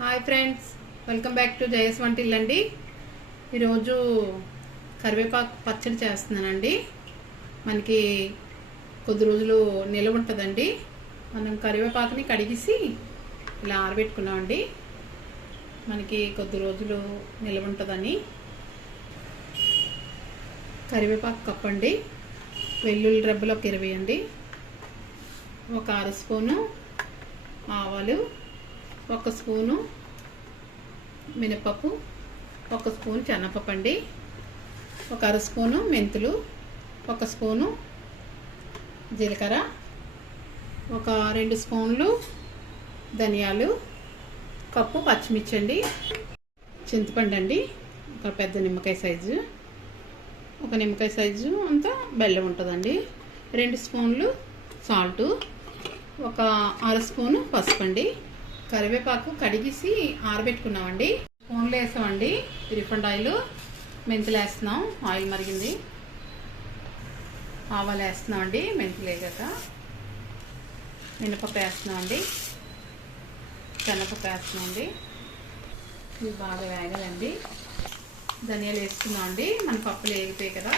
Hi friends, welcome back to Jaya svantaillu అండి. ఈరోజు కరివేపాకు పచ్చడి చేస్తున్నానండి. మనకి కొద్ది రోజులు నిల్వ ఉంటుందండి. మనం కరివేపాకుని కడిగేసి ఇలా ఆరబెట్టుకున్నామండి. మనకి కొద్ది రోజులు నిల్వ ఉంటుందని. కరివేపాకు కప్పండి, వెల్లుల్లి రెబ్బలు ఒక 20 అండి, ఒక 1/2 స్పూను ఆవాలు, 1 స్పూను మినపప్పు, 1 స్పూన్ శనగపప్పు అండి, ఒక 1/2 స్పూను మెంతులు, 1 స్పూను జీలకర్ర, ఒక 2 స్పూన్లు ధనియాలు, కప్పు పచ్చిమిర్చి అండి, చింతపండు అండి, ఒక పెద్ద నిమ్మకాయ సైజు, ఒక నిమ్మకాయ సైజు అంతా బెల్లం ఉంటుందండి, 2 స్పూన్లు సాల్టు, ఒక 1/2 స్పూను పసుపు అండి. కరివేపాకు కడిగేసి ఆరబెట్టుకున్నామండి. స్పూన్లు వేసామండి రిఫైండ్ ఆయిల్, మెంతులు వేస్తున్నాం, ఆయిల్ మరిగింది, ఆవాలు వేస్తున్నామండి, మెంతులు వేగాక మినపప్పు వేస్తున్నామండి, శనగపప్పు వేస్తున్నామండి, ఇవి బాగా వేగాలండి. ధనియాలు వేసుకున్నామండి, మన పప్పులు వేగిపోయాయి కదా.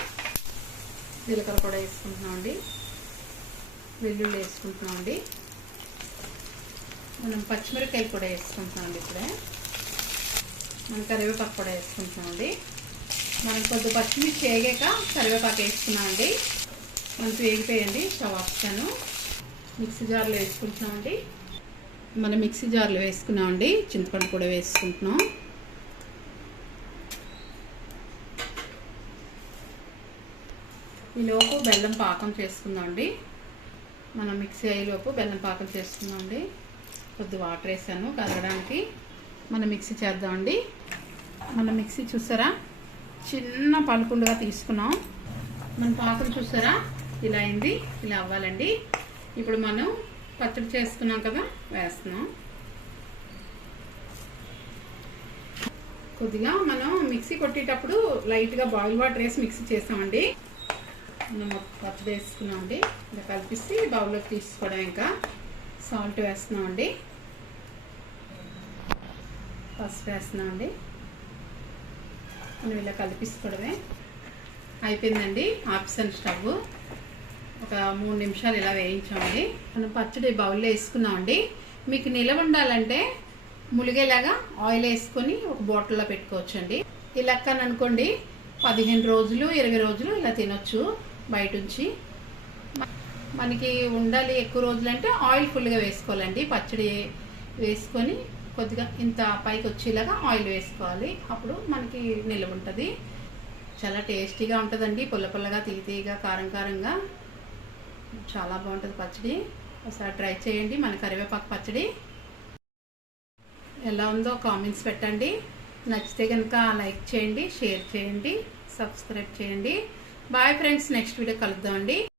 జీలకర్ర కూడా వేసుకుంటున్నామండి, వెల్లుల్లి వేసుకుంటున్నామండి, మనం పచ్చిమిరపకాయలు కూడా వేసుకుంటున్నామండి. ఇప్పుడే మనం కరివేపాకు కూడా వేసుకుంటున్నామండి. మనం కొద్ది పచ్చిమిర్చి వేగాక కరివేపాకు వేసుకున్నామండి. మనకి వేగిపోయండి, స్టవ్ ఆపుతాను. మిక్సీ జార్లో వేసుకుంటున్నామండి. మనం మిక్సీ జార్లో వేసుకున్నామండి, చింతపండు కూడా వేసుకుంటున్నాం. ఈలోపు బెల్లం పాకం చేసుకుందామండి. మనం మిక్సీ అయ్యేలోపు బెల్లం పాకం చేసుకుందామండి. కొద్ది వాటర్ వేసాను కలగడానికి. మనం మిక్సీ చేద్దామండి. మన మిక్సీ చూసారా, చిన్న పలుకుండుగా తీసుకున్నాం. మన పాకం చూసారా ఇలా అయింది, ఇలా అవ్వాలండి. ఇప్పుడు మనం పచ్చడి చేసుకున్నాం కదా, వేస్తున్నాం. కొద్దిగా మనం మిక్సీ కొట్టేటప్పుడు లైట్గా బాయిల్ వాటర్ వేసి మిక్సీ చేసామండి. మనం పచ్చడి వేసుకున్నామండి. ఇలా కలిపిసి బౌల్లోకి తీసుకోవడం. ఇంకా సాల్ట్ వేస్తున్నామండి, పసుపు వేస్తున్నామండి. మనం ఇలా కలిపిసుకోవడమే. అయిపోయిందండి, ఆప్షన్ స్టవ్. ఒక 3 నిమిషాలు ఇలా వేయించామండి. మనం పచ్చడి బౌల్లో వేసుకున్నామండి. మీకు నిలవ ఉండాలంటే ములిగేలాగా ఆయిల్ వేసుకొని ఒక బాటిల్లో పెట్టుకోవచ్చండి. ఇలా అనుకోండి 15 రోజులు 20 రోజులు ఇలా తినొచ్చు బయట నుంచి. మనకి ఉండాలి ఎక్కువ రోజులు అంటే ఆయిల్ ఫుల్గా వేసుకోవాలండి. పచ్చడి వేసుకొని కొద్దిగా ఇంత పైకి వచ్చేలాగా ఆయిల్ వేసుకోవాలి, అప్పుడు మనకి నిల్వ ఉంటుంది. చాలా టేస్టీగా ఉంటుందండి, పుల్ల పుల్లగా, తీయగా, కారం కారంగా చాలా బాగుంటుంది పచ్చడి. ఒకసారి ట్రై చేయండి. మన కరివేపాకు పచ్చడి ఎలా ఉందో కామెంట్స్ పెట్టండి. నచ్చితే కనుక లైక్ చేయండి, షేర్ చేయండి, సబ్స్క్రైబ్ చేయండి. బాయ్ ఫ్రెండ్స్, నెక్స్ట్ వీడియో కలుద్దామండి.